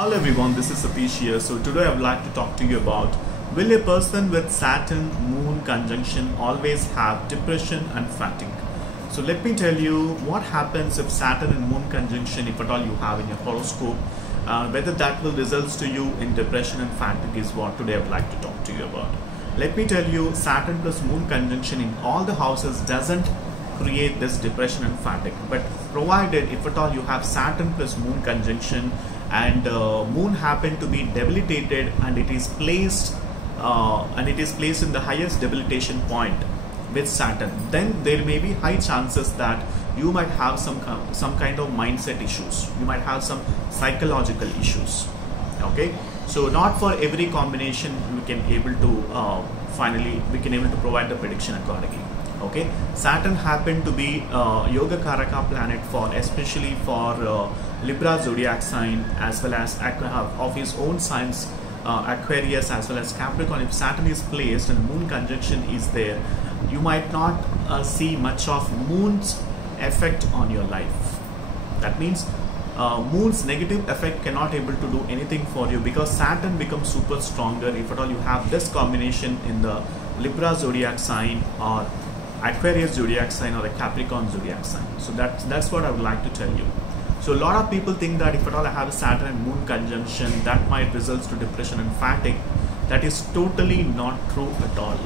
Hello everyone, this is Satish here. So today I would like to talk to you about, will a person with Saturn Moon conjunction always have depression and fatigue? So let me tell you what happens if Saturn and Moon conjunction, if at all you have in your horoscope, whether that will result to you in depression and fatigue is what today I would like to talk to you about. Let me tell you, Saturn plus Moon conjunction in all the houses doesn't create this depression and fatigue, but provided if at all you have Saturn plus Moon conjunction and Moon happen to be debilitated and it is placed in the highest debilitation point with Saturn, then there may be high chances that you might have some kind of mindset issues. You might have some psychological issues. Okay, so not for every combination we can able to provide the prediction accordingly. Okay, Saturn happened to be Yoga Karaka planet for especially for Libra zodiac sign, as well as of his own signs, Aquarius as well as Capricorn. If Saturn is placed and Moon conjunction is there, you might not see much of Moon's effect on your life. That means Moon's negative effect cannot able to do anything for you, because Saturn becomes super stronger if at all you have this combination in the Libra zodiac sign or Aquarius zodiac sign or a Capricorn zodiac sign. So that's what I would like to tell you. So a lot of people think that if at all I have a Saturn and Moon conjunction, that might result to depression and fatigue. That is totally not true at all.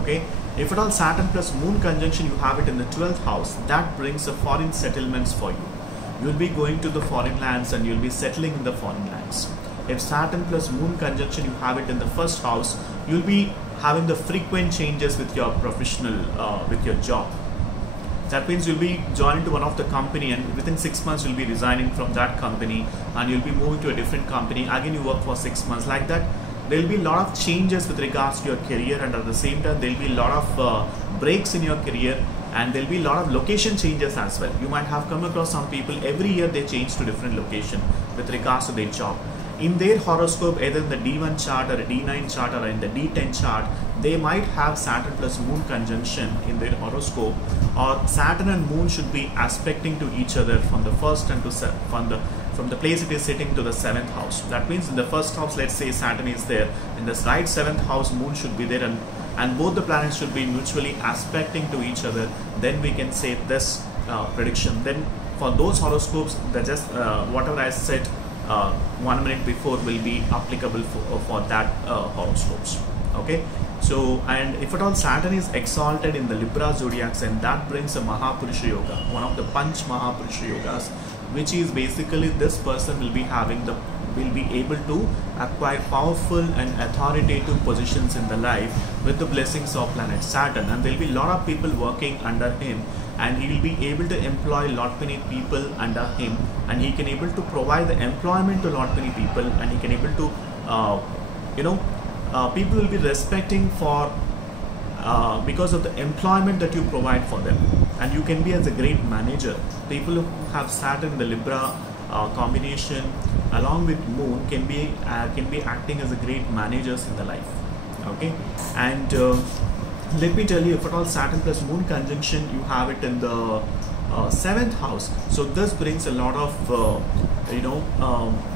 Okay, if at all Saturn plus Moon conjunction you have it in the 12th house, that brings a foreign settlements for you. You'll be going to the foreign lands and you'll be settling in the foreign lands. If Saturn plus Moon conjunction you have it in the first house, you'll be having the frequent changes with your professional, with your job. That means you'll be joining to one of the company and within 6 months you'll be resigning from that company and you'll be moving to a different company. Again you work for 6 months. Like that, there'll be a lot of changes with regards to your career, and at the same time there'll be a lot of breaks in your career, and there'll be a lot of location changes as well. You might have come across some people every year they change to different location with regards to their job. In their horoscope, either in the D1 chart or a D9 chart or in the D10 chart, they might have Saturn plus Moon conjunction in their horoscope, or Saturn and Moon should be aspecting to each other from the first and from the place it is sitting to the 7th house. That means in the first house, let's say Saturn is there, in the right 7th house Moon should be there, and both the planets should be mutually aspecting to each other. Then we can say this prediction. Then for those horoscopes, whatever I said 1 minute before will be applicable for that horoscopes. Okay, so and if at all Saturn is exalted in the Libra zodiac sign, that brings a Mahapurusha Yoga, one of the Panch Mahapurusha Yogas, which is basically this person will be able to acquire powerful and authoritative positions in the life with the blessings of planet Saturn, and there will be a lot of people working under him, and he will be able to employ a lot many people under him, and he can able to provide the employment to a lot many people, and he can able to people will be respecting for because of the employment that you provide for them, and you can be as a great manager. People who have Saturn in the Libra combination along with Moon can be acting as a great managers in the life. Okay, and let me tell you, if at all Saturn plus Moon conjunction you have it in the 7th house, so this brings a lot of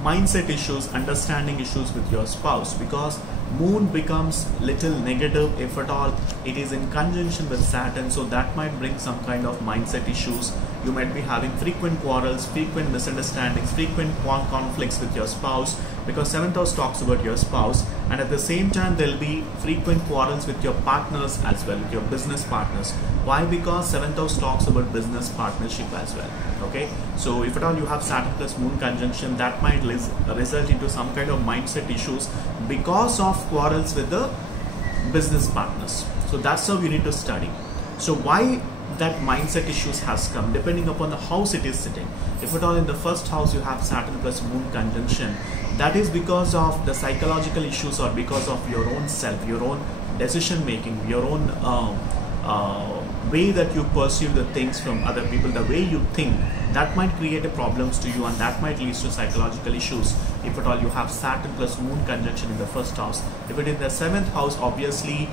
mindset issues, understanding issues with your spouse, because Moon becomes little negative if at all it is in conjunction with Saturn. So that might bring some kind of mindset issues. You might be having frequent quarrels, frequent misunderstandings, frequent conflicts with your spouse, because 7th house talks about your spouse, and at the same time there will be frequent quarrels with your partners as well, with your business partners. Why? Because 7th house talks about business partnership as well. Okay, so if at all you have Saturn plus Moon conjunction, that might result into some kind of mindset issues because of quarrels with the business partners. So that's how you need to study. So why that mindset issues has come, depending upon the house it is sitting. If at all in the first house you have Saturn plus Moon conjunction, that is because of the psychological issues, or because of your own self, your own decision making, your own way that you perceive the things from other people, the way you think, that might create a problems to you, and that might lead to psychological issues if at all you have Saturn plus Moon conjunction in the first house. If it is the 7th house, obviously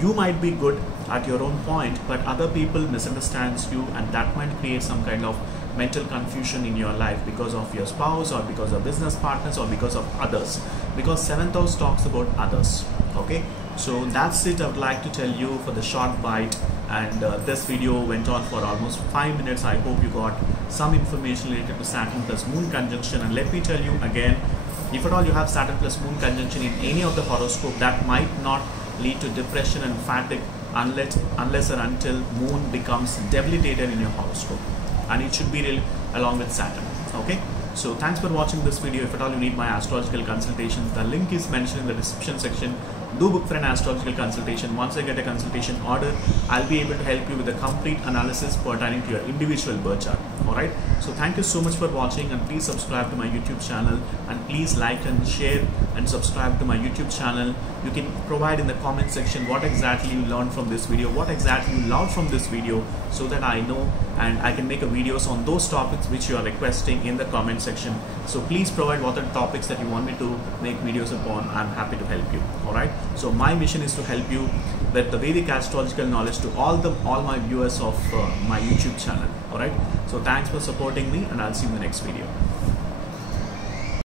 you might be good at your own point, but other people misunderstands you, and that might create some kind of mental confusion in your life because of your spouse or because of business partners or because of others, because 7th house talks about others. Okay, so that's it I would like to tell you for the short bite, and this video went on for almost 5 minutes. I hope you got some information related to Saturn plus Moon conjunction. And let me tell you again, if at all you have Saturn plus Moon conjunction in any of the horoscope, that might not lead to depression and fatigue unless and until Moon becomes debilitated in your horoscope, and it should be along with Saturn. Okay, so thanks for watching this video. If at all you need my astrological consultations, the link is mentioned in the description section. Do book for an astrological consultation. Once I get a consultation order, I'll be able to help you with a complete analysis pertaining to your individual birth chart. Alright, so thank you so much for watching, and please subscribe to my YouTube channel, and please like and share and subscribe to my YouTube channel. You can provide in the comment section what exactly you learned from this video, what exactly you loved from this video, so that I know and I can make a videos on those topics which you are requesting in the comment section. So please provide what are the topics that you want me to make videos upon. I'm happy to help you. Alright, so my mission is to help you with the Vedic astrological knowledge to all my viewers of my YouTube channel. Alright, so thanks for supporting me, and I'll see you in the next video.